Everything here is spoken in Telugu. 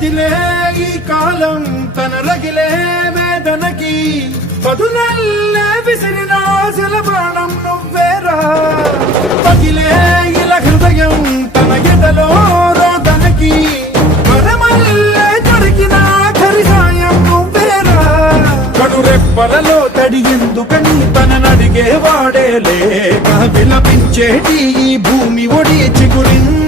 ಕದಿಲೆ ఈ కాలం తన రగిలే వేదనకి. పదునల్లే విసిరి ఆశల ప్రాణం నువ్వేరా. పగిలే ఇలా హృదయం తన ఎదలో రోదనకి. మరమల్లే దొరికిన ఆఖరి సాయం నువ్వేరా. కడురెప్పలలో తడిగిందుకని తననడిగే వాడేలే విలపించేటి ఈ భూమి ఒడి చిగురింది.